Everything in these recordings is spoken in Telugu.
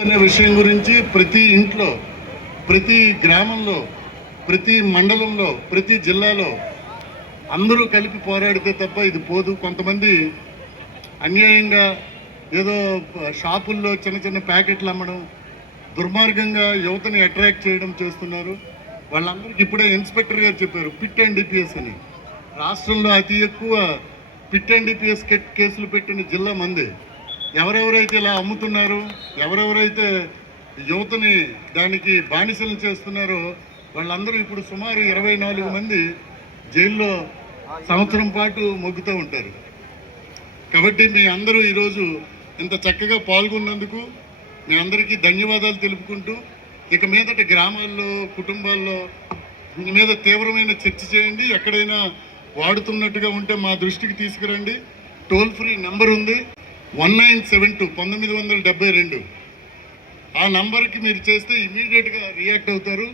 అనే విషయం గురించి ప్రతి ఇంట్లో, ప్రతి గ్రామంలో, ప్రతి మండలంలో, ప్రతి జిల్లాలో అందరూ కలిపి పోరాడితే తప్ప ఇది పోదు. కొంతమంది అన్యాయంగా ఏదో షాపుల్లో చిన్న చిన్న ప్యాకెట్లు అమ్మడం, దుర్మార్గంగా యువతని అట్రాక్ట్ చేయడం చేస్తున్నారు. వాళ్ళందరికీ ఇప్పుడే ఇన్స్పెక్టర్ గారు చెప్పారు పిట్ అండ్ డిపిఎస్ అని. రాష్ట్రంలో అతి ఎక్కువ పిట్ అండ్ డిపిఎస్ కేసులు పెట్టిన జిల్లా మందే. ఎవరెవరైతే ఇలా అమ్ముతున్నారో, ఎవరెవరైతే యువతని దానికి బానిసలు చేస్తున్నారో వాళ్ళందరూ ఇప్పుడు సుమారు 24 మంది జైల్లో సంవత్సరం పాటు మొగ్గుతూ ఉంటారు. కాబట్టి మీ అందరూ ఈరోజు ఇంత చక్కగా పాల్గొన్నందుకు మీ అందరికీ ధన్యవాదాలు తెలుపుకుంటూ, ఇక మీదట గ్రామాల్లో, కుటుంబాల్లో దీని మీద తీవ్రమైన చర్చ చేయండి. ఎక్కడైనా వాడుతున్నట్టుగా ఉంటే మా దృష్టికి తీసుకురండి. టోల్ ఫ్రీ నెంబర్ ఉంది 1972. ఆ నంబర్కి మీరు చేస్తే ఇమీడియట్గా రియాక్ట్ అవుతారు.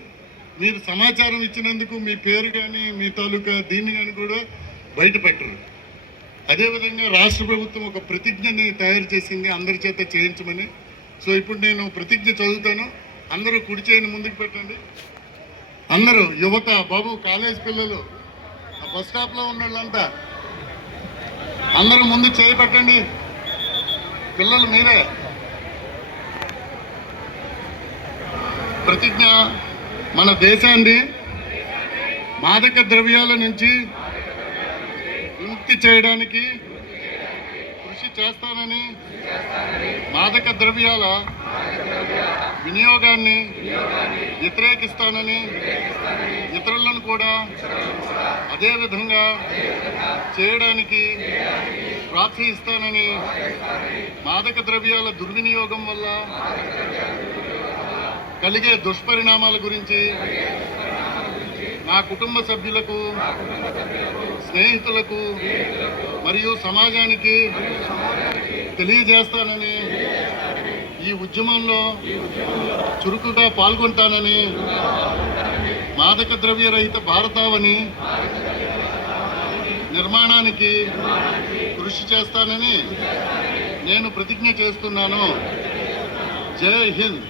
మీరు సమాచారం ఇచ్చినందుకు మీ పేరు కానీ మీ తాలూకా దీన్ని కానీ కూడా బయట పెట్టరు. అదేవిధంగా రాష్ట్ర ప్రభుత్వం ఒక ప్రతిజ్ఞని తయారు చేసింది అందరి చేత చేయించమని. సో ఇప్పుడు నేను ప్రతిజ్ఞ చదువుతాను. అందరూ కుడి చేయిని ముందుకు పెట్టండి. అందరూ యువత, బాబు కాలేజ్ పిల్లలు, బస్ స్టాప్లో ఉన్న వాళ్ళంతా అందరూ ముందు చేయి పెట్టండి. పిల్లలు మీరే. ప్రతిజ్ఞ: మన దేశాన్ని మాదక ద్రవ్యాల నుంచి విముక్తి చేయడానికి కృషి చేస్తానని, మాదక ద్రవ్యాల వినియోగాన్ని వ్యతిరేకిస్తానని, ఇతరులను కూడా అదే విధంగా చేయడానికి ప్రోత్సహిస్తానని, మాదక ద్రవ్యాల దుర్వినియోగం వల్ల కలిగే దుష్పరిణామాల గురించి నా కుటుంబ సభ్యులకు, స్నేహితులకు మరియు సమాజానికి తెలియజేస్తానని, ఈ ఉద్యమంలో చురుకుగా పాల్గొంటానని, మాదక ద్రవ్య రహిత భారతావని నిర్మాణానికి కృషి చేస్తానని నేను ప్రతిజ్ఞ చేస్తున్నాను. జై హింద్.